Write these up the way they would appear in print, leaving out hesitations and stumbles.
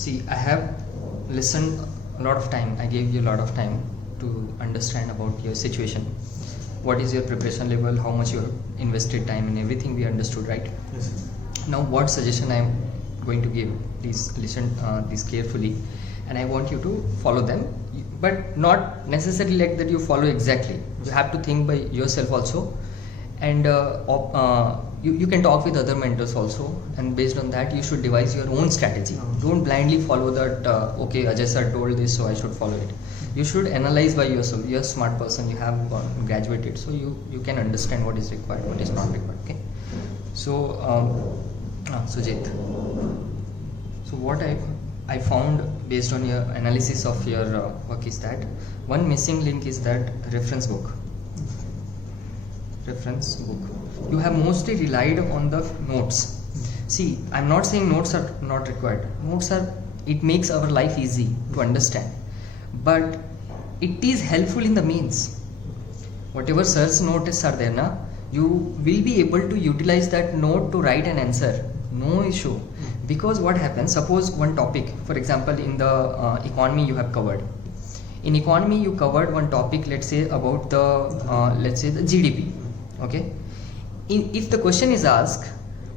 See, I have listened a lot of time. I gave you a lot of time to understand about your situation. What is your preparation level? How much you have invested time and everything we understood, right? Yes. Now, what suggestion I am going to give? Please listen this carefully, and I want you to follow them, but not necessarily like that you follow exactly. You have to think by yourself also, and you can talk with other mentors also, and based on that you should devise your own strategy. Don't blindly follow that. Okay, Ajay sir told this, so I should follow it. You should analyze by yourself. You're a smart person. You have graduated, so you can understand what is required, what is not required. Okay. So Sujit. So what I found based on your analysis of your work is that one missing link is that reference book. Reference book. You have mostly relied on the notes. See, I'm not saying notes are not required. Notes are, it makes our life easy to understand. But it is helpful in the means. Whatever sir's notes are there, na, you will be able to utilize that note to write an answer. No issue. Because what happens, suppose one topic, for example, in the economy you have covered. In economy you covered one topic, let's say about the, let's say the GDP. Okay. If the question is asked,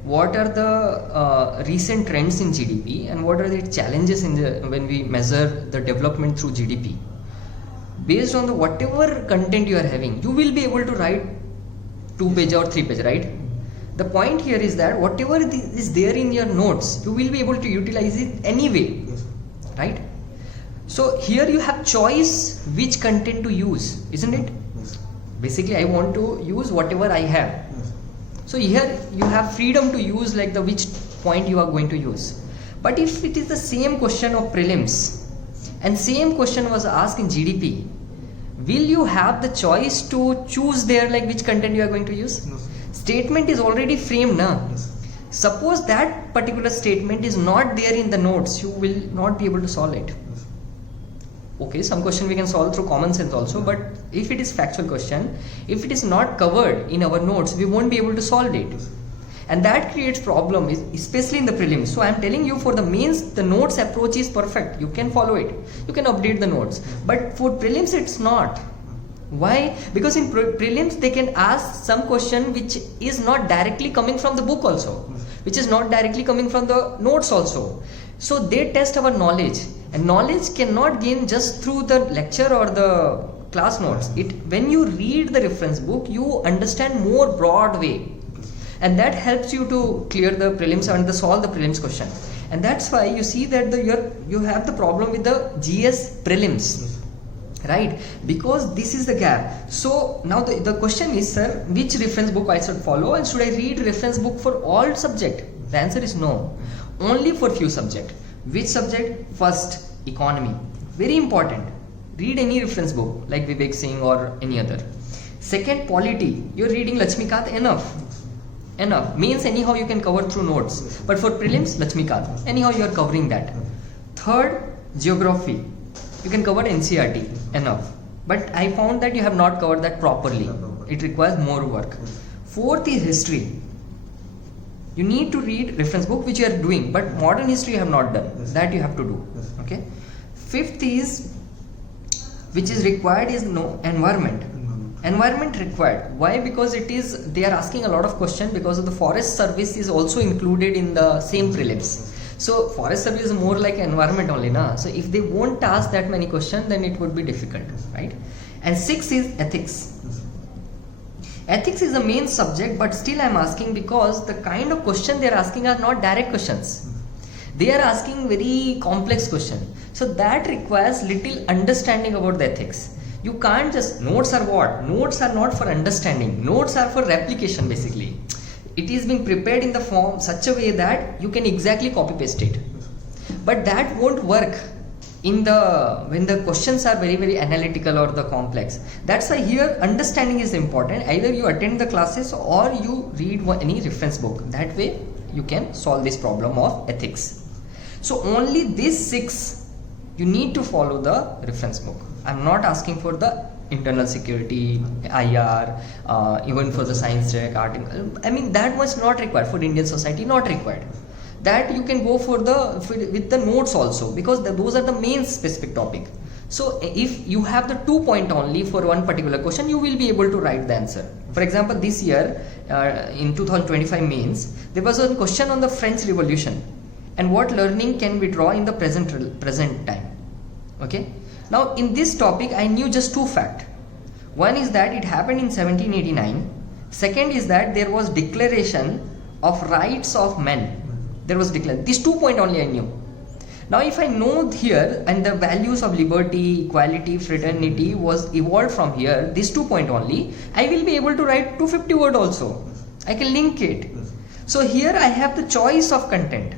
what are the recent trends in GDP and what are the challenges in the, when we measure the development through GDP? Based on the whatever content you are having, you will be able to write 2-page or 3-page, right? The point here is that whatever is there in your notes, you will be able to utilize it anyway, right? So here you have choice which content to use, isn't it? Basically, I want to use whatever I have. So here you have freedom to use like the which point you are going to use. But if it is the same question of prelims and same question was asked in GDP, will you have the choice to choose there like which content you are going to use? No. Statement is already framed now. Suppose that particular statement is not there in the notes, you will not be able to solve it. Okay, some question we can solve through common sense also, but if it is factual question, if it is not covered in our notes, we won't be able to solve it. And that creates problem, especially in the prelims. So I am telling you, for the mains, the notes approach is perfect. You can follow it. You can update the notes. But for prelims, it's not. Why? Because in prelims, they can ask some question which is not directly coming from the book also, which is not directly coming from the notes also. So they test our knowledge, and knowledge cannot gain just through the lecture or the class notes. When you read the reference book, you understand more broad way, and that helps you to clear the prelims and solve the prelims question. And that's why you see that you have the problem with the GS prelims. Right, because this is the gap. So now the question is, sir, which reference book I should follow, and should I read reference book for all subject? The answer is no, only for few subject. Which subject? First, economy, very important. Read any reference book like Vivek Singh or any other. Second, polity, you're reading Lakshmikant, enough means anyhow you can cover through notes, but for prelims, Lakshmikant, anyhow you are covering that. Third, geography, you can cover NCERT, enough. But I found that you have not covered that properly. It requires more work. Fourth is history. You need to read reference book, which you are doing, but modern history you have not done. That you have to do. Okay. Fifth is, which is required, is environment. Environment required. Why? Because they are asking a lot of questions, because of the forest service is also included in the same prelims. So forest service is more like environment only, na? So if they won't ask that many questions, then it would be difficult, right? And sixth is ethics. Ethics is the main subject, but still I am asking because the kind of question they are asking are not direct questions. They are asking very complex question. So that requires little understanding about the ethics. You can't just, notes are what? Notes are not for understanding. Notes are for replication basically. It is being prepared in the form such a way that you can exactly copy paste it. But that won't work when the questions are very, very analytical or the complex. That's why here understanding is important. Either you attend the classes or you read any reference book. That way you can solve this problem of ethics. So only these 6 you need to follow the reference book. I'm not asking for the internal security, IR, even for the science track, article. I mean, that was not required for Indian society, not required. that you can go for with the notes also, because those are the main specific topic. So if you have the 2 point only for one particular question, you will be able to write the answer. For example, this year in 2025 mains, there was a question on the French Revolution and what learning can we draw in the present time. Okay, now in this topic I knew just 2 facts. One is that it happened in 1789. Second is that there was declaration of rights of men. There was declared. These 2 point only I knew. Now if I know here and the values of liberty, equality, fraternity was evolved from here, this 2 point only, I will be able to write 250 word also. I can link it. So here I have the choice of content.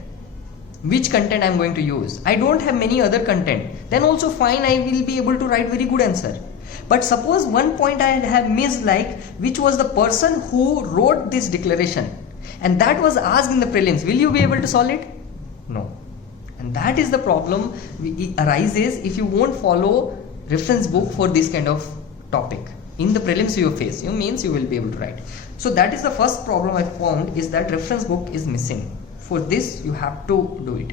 Which content I am going to use. I don't have many other content. Then also fine, I will be able to write very good answer. But suppose one point I have missed, like which was the person who wrote this declaration, and that was asked in the prelims. Will you be able to solve it? No. And that is the problem arises if you won't follow reference book for this kind of topic. In the prelims you face, you means you will be able to write. So that is the first problem I found, is that reference book is missing. For this you have to do it.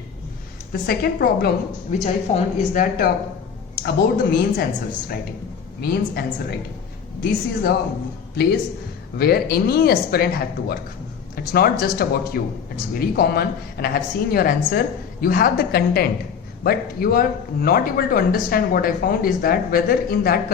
The second problem which I found is that about the mains answers writing. Mains answer writing. This is a place where any aspirant have to work. It's not just about you. It's very common, and I have seen your answer. You have the content, but you are not able to understand. What I found is that whether in that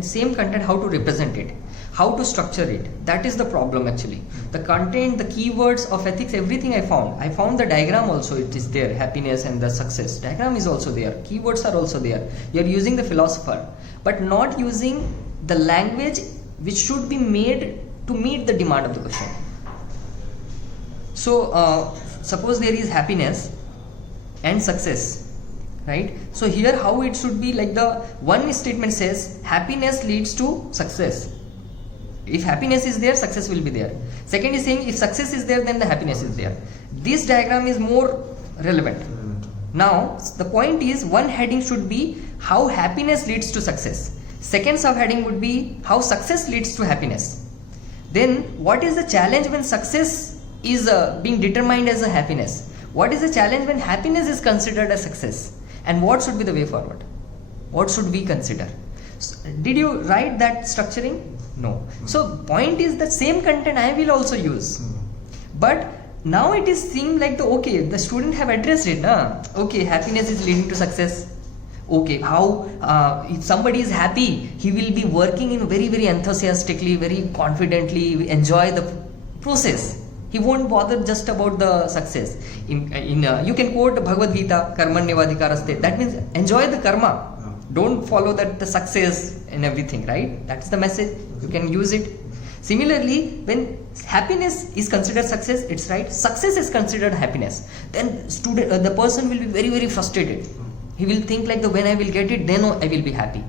same content how to represent it, how to structure it. That is the problem actually. The content, the keywords of ethics, everything I found. I found the diagram also, it is there. Happiness and the success. Diagram is also there. Keywords are also there. You are using the philosopher, but not using the language which should be made to meet the demand of the question. So suppose there is happiness and success, right? So here how it should be, like the one statement says happiness leads to success. If happiness is there, success will be there. Second is saying if success is there, then the happiness is there. This diagram is more relevant. Now the point is, one heading should be how happiness leads to success. Second subheading would be how success leads to happiness. Then what is the challenge when success is being determined as a happiness? What is the challenge when happiness is considered as success? And what should be the way forward? What should we consider? So, did you write that structuring? No. So point is that same content I will also use. But now it is seemed like the student have addressed it. Okay, happiness is leading to success. Okay, how if somebody is happy, he will be working in very, very enthusiastically, very confidently, enjoy the process. He won't bother just about the success. You can quote Bhagavad Gita, Karmanyavadhikaraste. That means enjoy the karma. Don't follow the success and everything, right? That's the message. You can use it. Similarly, when happiness is considered success, it's right. Success is considered happiness. Then the person will be very, very frustrated. He will think like when I will get it, then I will be happy.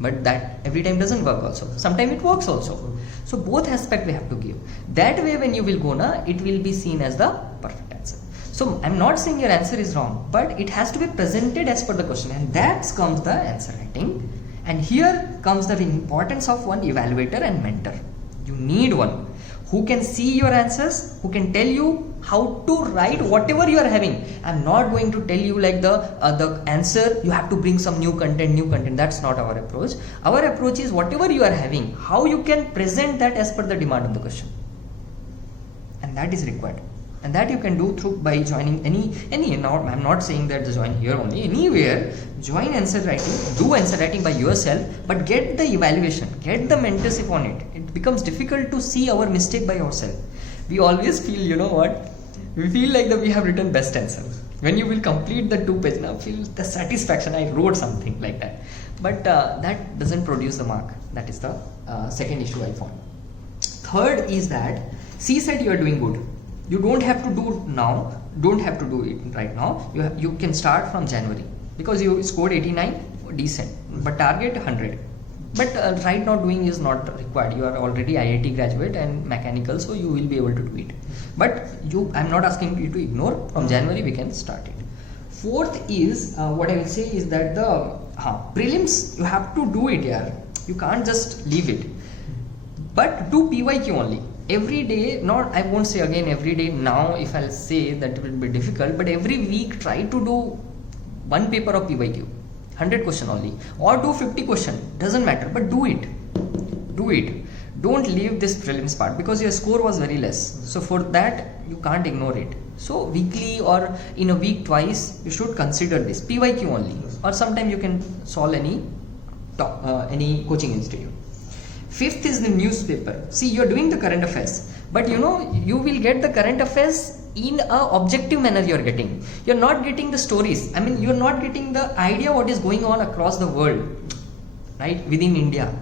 But that every time doesn't work also. Sometimes it works also. So both aspects we have to give. That way when you will go it will be seen as the perfect answer. So I'm not saying your answer is wrong, but it has to be presented as per the question, and that comes the answer writing. And here comes the importance of one evaluator and mentor. You need one who can see your answers, who can tell you how to write whatever you are having. I'm not going to tell you like the answer, you have to bring some new content. That's not our approach. Our approach is whatever you are having, how you can present that as per the demand of the question. And that is required. And that you can do through by joining any I'm not saying that join here only, anywhere, join answer writing, do answer writing by yourself, but get the evaluation, get the mentorship on it. It becomes difficult to see our mistake by ourselves. We always feel, we feel like that we have written best answer. When you will complete the 2 page, now feel the satisfaction, I wrote something like that. But that doesn't produce the mark. That is the second issue I found. Third is that C said you are doing good. You don't have to do now, don't have to do it right now. You can start from January because you scored 89, decent, but target 100. But right now doing is not required. You are already IIT graduate and mechanical, so you will be able to do it. But I'm not asking you to ignore. From January we can start it. Fourth is what I will say is that the prelims you have to do it. You can't just leave it. But do PYQ only. every day, not I won't say again every day now, if I'll say that it will be difficult, but every week try to do one paper of PYQ, 100 question only, or do 50 question, doesn't matter, but do it. Don't leave this prelims part because your score was very less, so for that you can't ignore it. So weekly or in a week twice you should consider this PYQ only, or sometime you can solve any coaching institute. Fifth is the newspaper. See, you are doing the current affairs, but you know you will get the current affairs in a objective manner. You are getting. You are not getting the stories. I mean, you are not getting the idea what is going on across the world, right? Within India.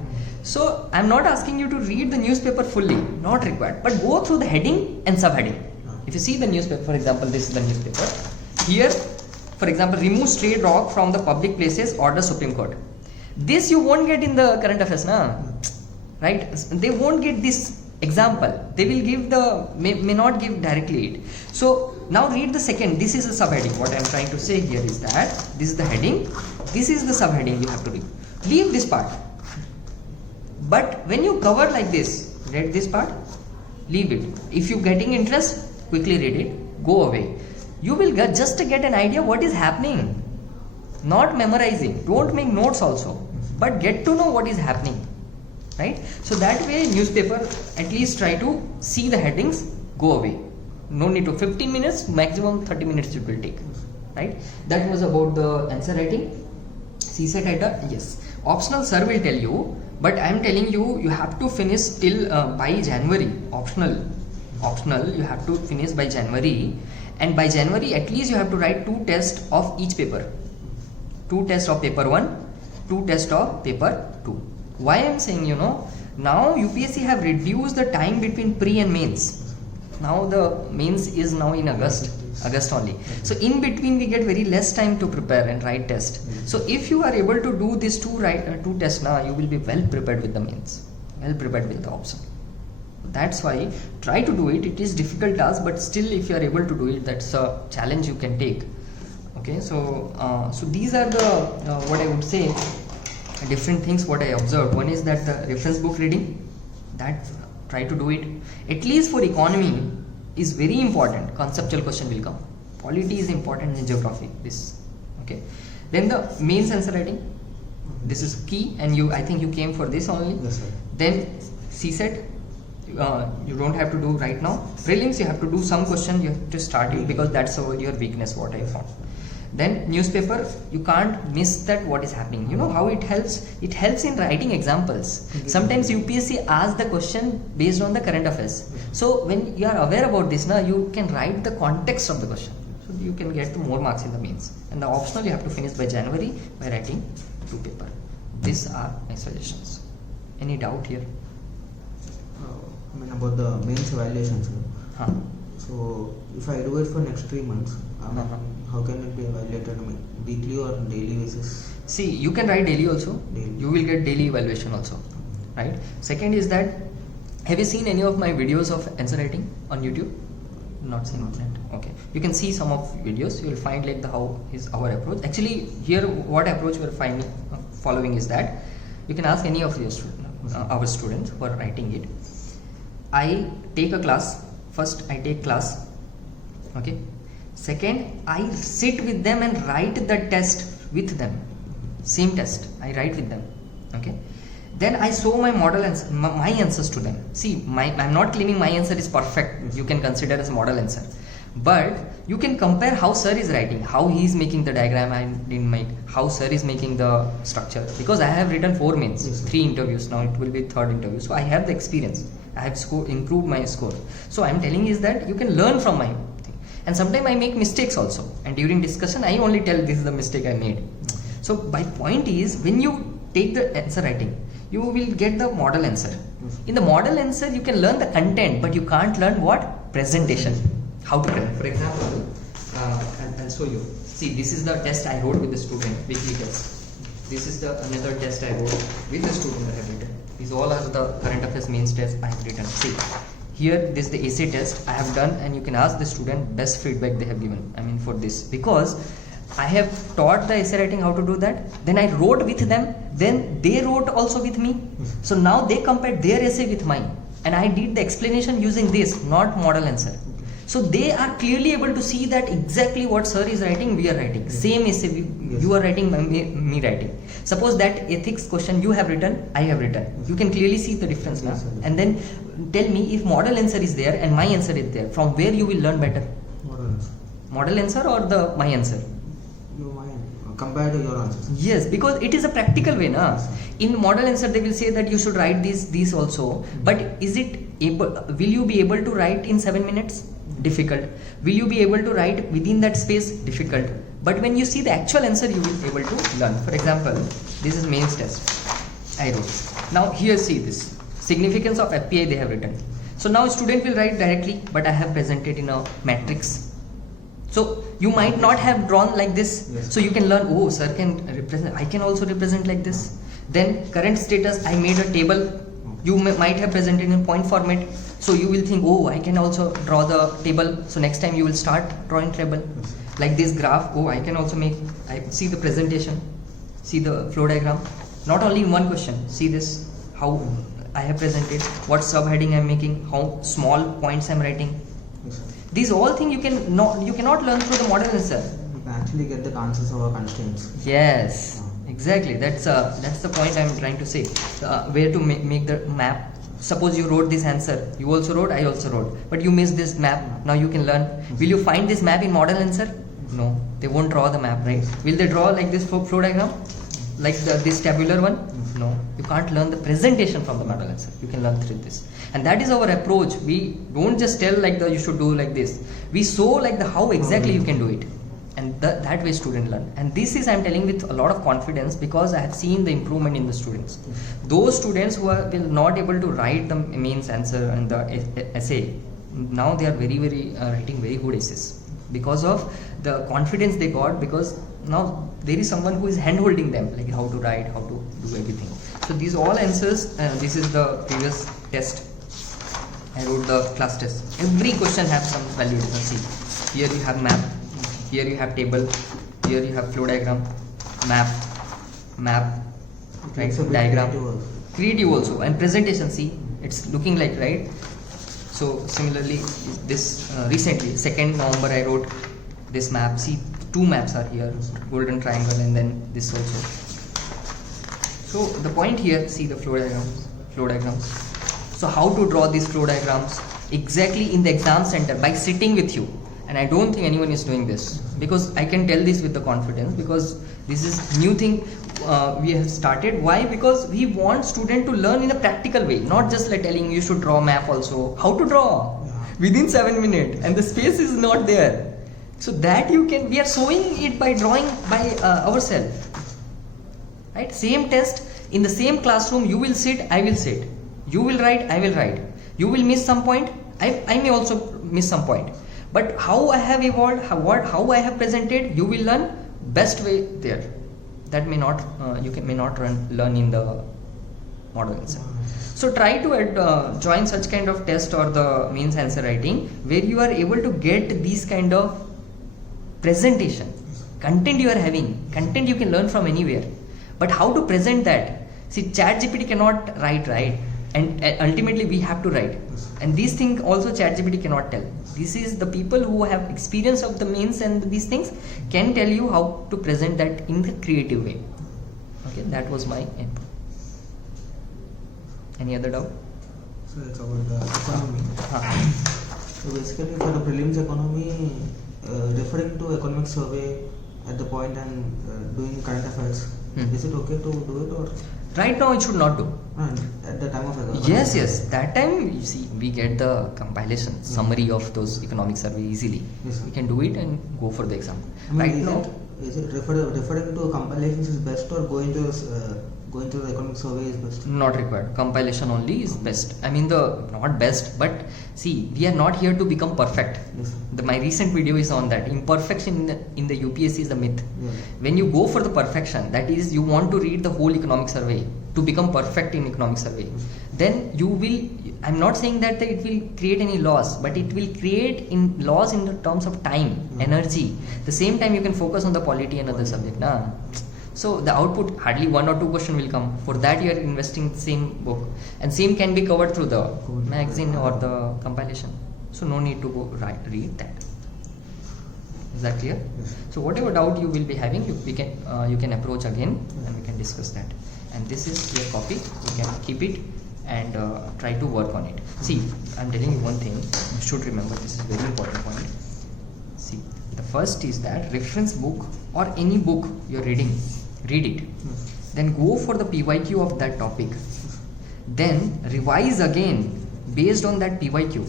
So I am not asking you to read the newspaper fully, not required, but go through the heading and subheading. If you see the newspaper, for example, this is the newspaper. Here, for example, remove stray dog from the public places, order Supreme Court. This you won't get in the current affairs, na? Right? They won't get this example. They will give the, may not give directly it. So now read the second. This is the subheading. What I am trying to say here is that this is the heading. This is the subheading you have to read. Leave this part. But when you cover like this, read this part, leave it. If you getting interest, quickly read it, go away. You will just get an idea what is happening. Not memorizing. Don't make notes also, but get to know what is happening. Right? So that way newspaper, at least try to see the headings, go away. No need to 15 minutes, maximum 30 minutes it will take. Right? That was about the answer writing. CSAT writer, yes. Optional sir will tell you, but I am telling you, you have to finish till by January. Optional, you have to finish by January, and by January at least you have to write 2 tests of each paper. 2 tests of paper 1, 2 tests of paper 2. Why I am saying, you know, now UPSC have reduced the time between pre and mains. Now the mains is now in August only. So in between we get very less time to prepare and write test. So if you are able to do these two tests now, you will be well prepared with the mains, well prepared with the option. That's why try to do it. It is difficult task, but still if you are able to do it, that's a challenge you can take. Okay, so so these are the what I would say different things what I observed. One is that the reference book reading, that try to do it. At least for economy is very important. Conceptual question will come. Polity is important in geography. This, okay. Then the mains answer writing. This is key, and I think you came for this only. Yes, sir. Then CSAT, you don't have to do right now. Prelims you have to do some question. You have to start it because that's your weakness. What I found. Then newspaper, you can't miss that what is happening. You know how it helps? It helps in writing examples. Sometimes UPSC asks the question based on the current affairs. So when you are aware about this, now you can write the context of the question. So you can get more marks in the mains. And the optional you have to finish by January by writing 2 paper. These are my suggestions. Any doubt here? I mean about the mains evaluation, sir. Huh. So if I do it for next 3 months, how can it be evaluated? I mean, weekly or daily basis? See, you can write daily also. Daily. You will get daily evaluation also. Right? Second is that, have you seen any of my videos of answer writing on YouTube? Not seen that. Okay. You can see some of videos. You will find like how is our approach. Actually, here what approach we are following is that you can ask any of your our students who are writing it. I take a class. First, I take class. Okay. Second, I sit with them and write the test with them. Same test, I write with them. Okay. Then I show my model answer, my answers to them. See, I'm not claiming my answer is perfect. You can consider as model answer. But you can compare how sir is writing, how he is making the diagram I didn't make, how sir is making the structure. Because I have written 4 mains, 3 interviews, now it will be 3rd interview. So I have the experience. I have improved my score. So I'm telling is that you can learn from my thing. And sometimes I make mistakes also. And during discussion, I only tell this is the mistake I made. So my point is, when you take the answer writing, you will get the model answer. In the model answer, you can learn the content, but you can't learn what? Presentation. How to present. For example, I'll show you. See, this is the test I wrote with the student, weekly test. This is the another test I wrote with the student I have written. These all are the current affairs mains tests I have written. See, here this is the essay test I have done, and you can ask the student best feedback they have given. I mean for this, because I have taught the essay writing how to do that. Then I wrote with them. Then they wrote also with me. So now they compared their essay with mine. and I did the explanation using this, not model answer. So they are clearly able to see that exactly what sir is writing, we are writing. Same essay you are writing, me writing. Suppose that ethics question you have written, I have written. You can clearly see the difference now. And then tell me if model answer is there and my answer is there, from where you will learn better? Model answer or the my answer? Compared to your answers. Yes, because it is a practical way, na. In model answer they will say that you should write these also, but is it able? Will you be able to write in 7 minutes? Difficult. Will you be able to write within that space? Difficult. But when you see the actual answer, you will be able to learn. For example, this is mains test. I wrote. Now here see this significance of FPI they have written. So now student will write directly, but I have presented in a matrix. So you might not have drawn like this. Yes. So you can learn, oh sir can represent, I can also represent like this. Then current status, I made a table. You might have presented in point format. So you will think, oh I can also draw the table. So next time you will start drawing table. Like this graph, oh I can also make, I see the presentation, see the flow diagram. Not only in one question, see this, how I have presented, what subheading I am making, how small points I am writing. These all things you cannot learn through the model answer. You can actually get the answers of our constraints. Yes, exactly. That's the point I'm trying to say. Where to make the map. Suppose you wrote this answer, you also wrote, I also wrote, but you missed this map. Now you can learn. Will you find this map in model answer? No, they won't draw the map, right? Will they draw like this flow diagram, like this tabular one? No, you can't learn the presentation from the model answer. You can learn through this. And that is our approach. We don't just tell like you should do like this. We show like how exactly you can do it, and that way student learn. And this is I'm telling with a lot of confidence because I have seen the improvement in the students. Those students who will not able to write the mains answer and the essay, now they are very writing very good essays because of the confidence they got, because now there is someone who is hand holding them like how to write, how to do everything. So these all answers, this is the previous test. I wrote the class test. Every question has some value. You can see here you have map, here you have table, here you have flow diagram, map, right? Diagram, creative also, and presentation. See, it's looking like, right? So similarly, this recently 2nd November I wrote this map. See, 2 maps are here, golden triangle, and then this also. So the point here, see the flow diagrams. So how to draw these flow diagrams exactly in the exam center by sitting with you. And I don't think anyone is doing this, because I can tell this with the confidence, because this is new thing we have started. Why? Because we want student to learn in a practical way, not just like telling you should draw map also. How to draw within 7 minutes, and the space is not there. So that we are showing it by drawing by ourselves. Right? Same test in the same classroom. You will sit, I will sit. You will write, I will write. You will miss some point, I may also miss some point. But how I have evolved, how I have presented, you will learn best way there. That may not may not learn in the model answer. So try to join such kind of test or the mains answer writing where you are able to get these kind of presentation. Content you are having, content you can learn from anywhere. But how to present that? See, ChatGPT cannot write, right? And ultimately we have to write, and these things also ChatGPT cannot tell. This is the people who have experience of the mains and these things can tell you how to present that in the creative way. Okay, that was my input. Any other doubt? So it's about the economy. So basically for the prelims economy, referring to economic survey at the point and doing current affairs, is it okay to do it, or? Right now it should not do. At the time of economic Yes. That time you see we get the compilation summary of those economic survey easily. Yes, We can do it and go for the exam. I mean, Right now, is it referring to compilations is best, or going to the economic survey is best? not required. Compilation only is best. I mean not best, but see, we are not here to become perfect. Yes. My recent video is on that. Imperfection in the UPSC is the myth. Yeah. When you go for the perfection, that is you want to read the whole economic survey to become perfect in economic survey, then you will, I'm not saying that it will create any loss, but it will create loss in the terms of time, energy. The same time you can focus on the polity and other subject. So the output, hardly 1 or 2 question will come. For that you are investing same book, and same can be covered through the magazine or the compilation. So no need to go read that. Is that clear? Yes. So whatever doubt you will be having, you can approach again and we can discuss that. And this is your copy. You can keep it and try to work on it. See, I'm telling you one thing. You should remember, this is a very important point. See, the first is that reference book or any book you're reading, read it. Then go for the PYQ of that topic. Then revise again based on that PYQ,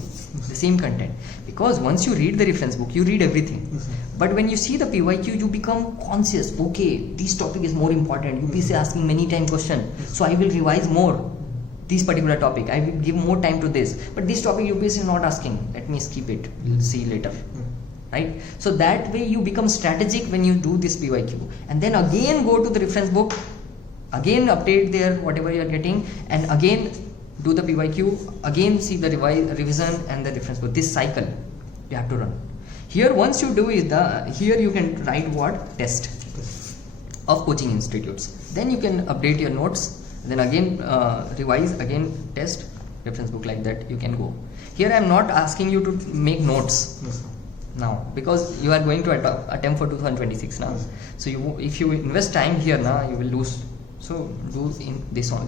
the same content. Because once you read the reference book, you read everything. But when you see the PYQ, you become conscious. Okay, this topic is more important. UPSC asking many time question, so I will revise more this particular topic. I will give more time to this. But this topic UPSC is not asking. Let me skip it. We'll see later. Right? So that way you become strategic when you do this PYQ. And then again go to the reference book, again update there whatever you are getting, and again do the PYQ, again see the revision and the reference book. This cycle you have to run. Here once you do is here you can write what? Test of coaching institutes. Then you can update your notes, then again revise, again test, reference book, like that you can go. Here I am not asking you to make notes. Yes, Now, because you are going to attempt for 2026 now. Yes. So if you invest time here now, you will lose. So do in this only.